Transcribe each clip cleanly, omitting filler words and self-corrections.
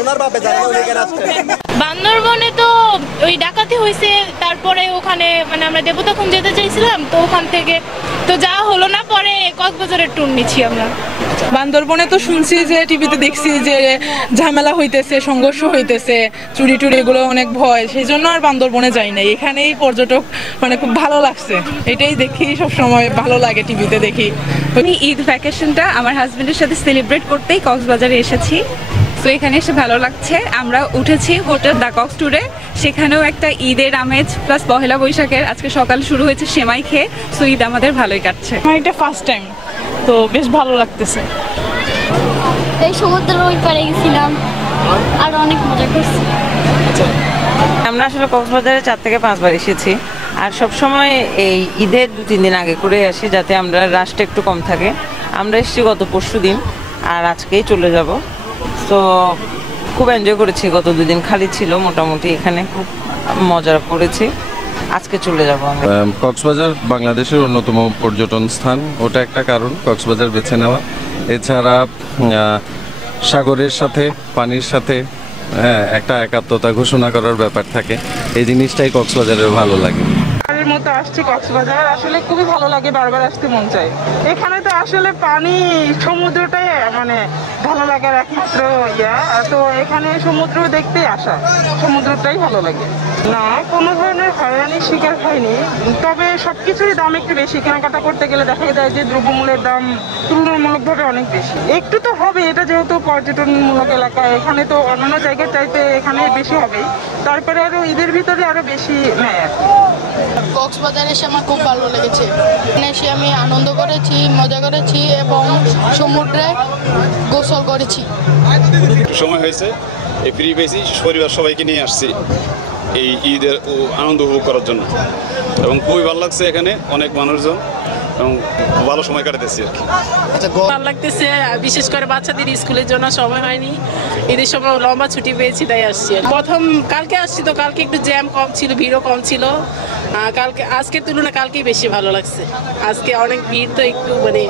ওনার বাপে জানে উনি কেন আসছে। বান্দরবনে তো ওই ডাকাতি হয়েছে, তারপরে ওখানে মানে আমরা দেবতাখুন যেতে চাইছিলাম, তো ওখান থেকে তো যা হলো না, পরে কক্সবাজারের ট্যুর নিচ্ছি আমরা। বান্দরবনে তো শুনছি যে টিভিতে দেখছি যে ঝামেলা হইতেছে, সংঘর্ষ হইতেছে, চুরি টুরি এগুলো অনেক ভয়, সেই জন্য আর বান্দরবনে যাই নাই। এখানেই পর্যটক মানে খুব ভালো লাগছে, এটাই দেখি সব সময়, ভালো লাগে টিভিতে দেখি। আমি ঈদ ভ্যাকেশনটা আমার হাজবেন্ডের সাথে সেলিব্রেট করতেই কক্সবাজারে এসেছি। তো এখানে এসে ভালো লাগছে। আমরা উঠেছি হোটেল দ্য কক্স ট্যুরে, সেখানেও একটা ঈদের আমেজ প্লাস পহেলা বৈশাখের আজকে সকাল শুরু হয়েছে সেমাই খেয়ে। সো ঈদ আমাদের ভালোই কাটছে। আমার এটা ফার্স্ট টাইম, তো বেশ ভালো লাগতেছে। এই সমুদ্রের ওই পারে গেছিলাম আর অনেক মজা করছি। আমরা আসলে কক্সবাজারে 4 থেকে 5 বার এসেছি, আর সবসময় এই ঈদের 2-3 দিন আগে করে আসি যাতে আমরা রাশটা একটু কম থাকে। আমরা এসেছি গত পরশু দিন, আর আজকেই চলে যাব। তো খুব এনজয় করেছি, গত 2 দিন খালি ছিল মোটামুটি, এখানে খুব মজা করেছি। আজকে চলে যাব আমরা। কক্সবাজার বাংলাদেশের অন্যতম পর্যটন স্থান, ওটা একটা কারণ কক্সবাজার বেছে নেওয়া। এছাড়া সাগরের সাথে, পানির সাথে একটা একাত্মতা ঘোষণা করার ব্যাপার থাকে, এই জিনিসটাই কক্সবাজারের ভালো লাগে। এর মতো আসছি কক্সবাজার, আসলে খুবই ভালো লাগে, বারবার আসতে মন চায়। এখানে তো আসলে পানি, সমুদ্রটাই মানে ভালো লাগার একমাত্র ইয়া, তো এখানে সমুদ্র দেখতে আসা, সমুদ্রটাই ভালো লাগে। না, কোনো ধরনের হয়রানির শিকার হয়নি, তবে সবকিছুরই দাম একটু বেশি। কেনাকাটা করতে গেলে দেখা যায় যে দ্রব্যমূল্যের দাম তুলনামূলকভাবে অনেক বেশি। একটু তো হবে, এটা যেহেতু পর্যটনমূলক এলাকা, এখানে তো অন্যান্য জায়গার চাইতে এখানে বেশি হবে। তারপরে আরো ঈদের ভিতরে আরো বেশি নেয় আর কি। কক্সবাজারে এসে আমার খুব ভালো লেগেছে। এখানে এসে আমি আনন্দ করেছি, মজা করেছি এবং সমুদ্রে গোসল করেছি। সময় হয়েছে, এই ফ্রি পেয়েছি, পরিবার সবাইকে নিয়ে আসছি এই ঈদের আনন্দ উপভোগ করার জন্য, এবং খুবই ভালো লাগছে। এখানে অনেক মানুষজন এবং ভালো সময় কাটাতেছি আর কি। ভালো লাগতেছে, বিশেষ করে বাচ্চাদের স্কুলের জন্য সময় হয়নি, ঈদের সময় লম্বা ছুটি পেয়েছি তাই আসছি। প্রথম কালকে আসছি, তো কালকে একটু জ্যাম কম ছিল, ভিড়ও কম ছিল। কালকে আজকের তুলনায় কালকেই বেশি ভালো লাগছে। আজকে অনেক ভিড়, তো একটু মানে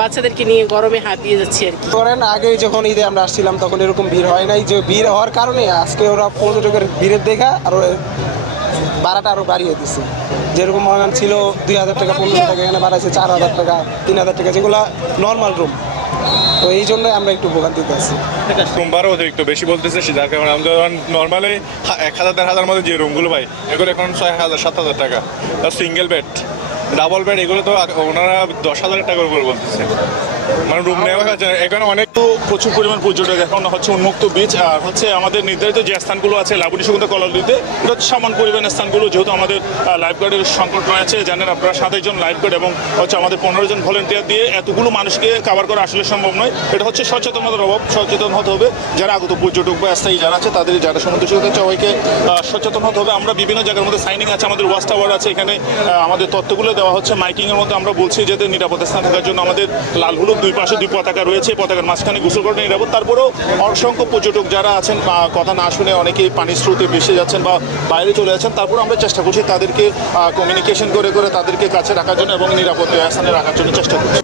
বাচ্চাদেরকে নিয়ে গরমে হাত দিয়ে যাচ্ছি আর কি। ধরেন আগে যখন ঈদে আমরা আসছিলাম তখন এরকম ভিড় হয় নাই, যে ভিড় হওয়ার কারণে আজকে ওরা পর্যটকের ভিড়ের দেখা আরো ভাড়াটা আরো বাড়িয়ে দিচ্ছে। যেরকম ছিল 2000 টাকা, 1500 টাকা, এখানে বাড়াইছে 4000 টাকা, 3000 টাকা, যেগুলো নর্মাল রুম। তো এই জন্য আমরা একটু ভোগান্তিতে আছি। রুমবারও অতিরিক্ত বেশি বলতেছে, যার কারণে আমরা নর্মালি 1000-1500 মধ্যে যে রুমগুলো পাই এগুলো এখন 6000-7000 টাকা। সিঙ্গেল বেড, ডাবল বেড এগুলো তো ওনারা 10,000 টাকার উপর বলতেছে, মানে রুম নেওয়া হয়েছে। এখানে অনেক প্রচুর পরিমাণ পর্যটক। এখন হচ্ছে উন্মুক্ত বিচ, আর হচ্ছে আমাদের নির্ধারিত যে স্থানগুলো আছে লাবণী সুগন্ধা কলালদিতে, এটা হচ্ছে সামান্য পরিমাণ স্থানগুলো। যেহেতু আমাদের লাইফগার্ডের সংকট রয়েছে, জানেন আপনারা 27 জন লাইফগার্ড এবং হচ্ছে আমাদের 15 জন ভলেন্টিয়ার দিয়ে এতগুলো মানুষকে কভার করা আসলে সম্ভব নয়। এটা হচ্ছে সচেতনতার অভাব, সচেতন হতে হবে। যারা আগত পর্যটক বা স্থায়ী যারা আছে তাদের, যারা সমুদ্র সৈকতে সবাইকে সচেতন হতে হবে। আমরা বিভিন্ন জায়গার মধ্যে সাইনিং আছে, আমাদের ওয়াচ টাওয়ার আছে, এখানে আমাদের তথ্যগুলো দেওয়া হচ্ছে। মাইকিংয়ের মধ্যে আমরা বলছি যাতে নিরাপদ স্থান থাকার জন্য আমাদের লাল হলুদ 2 পাশে 2 পতাকা রয়েছে, পতাকার মাঝখানে গোসল করা নিরাপদ। তারপরেও অসংখ্য পর্যটক যারা আছেন কথা না শুনে অনেকেই পানির স্রোতে ভেসে যাচ্ছেন বা বাইরে চলে যাচ্ছেন, তারপর আমরা চেষ্টা করছি তাদেরকে কমিউনিকেশন করে তাদেরকে কাছে রাখার জন্য এবং নিরাপদ স্থানে রাখার জন্য চেষ্টা করছি।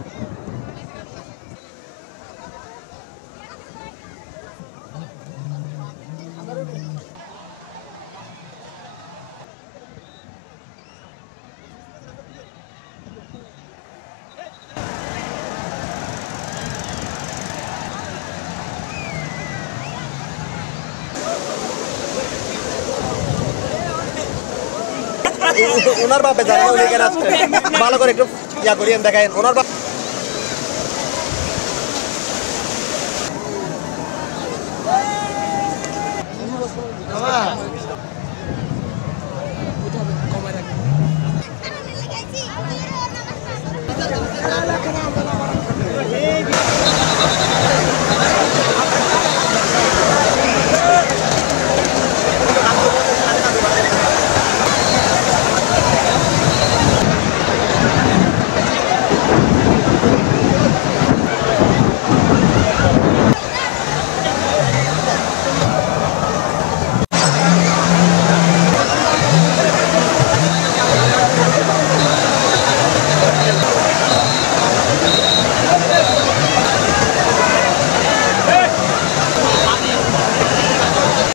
ওনার বাপে জানে উনি কেন আসছে। ভালো করে একটু ইয়া করিয়েন, দেখায় ওনার বাপ।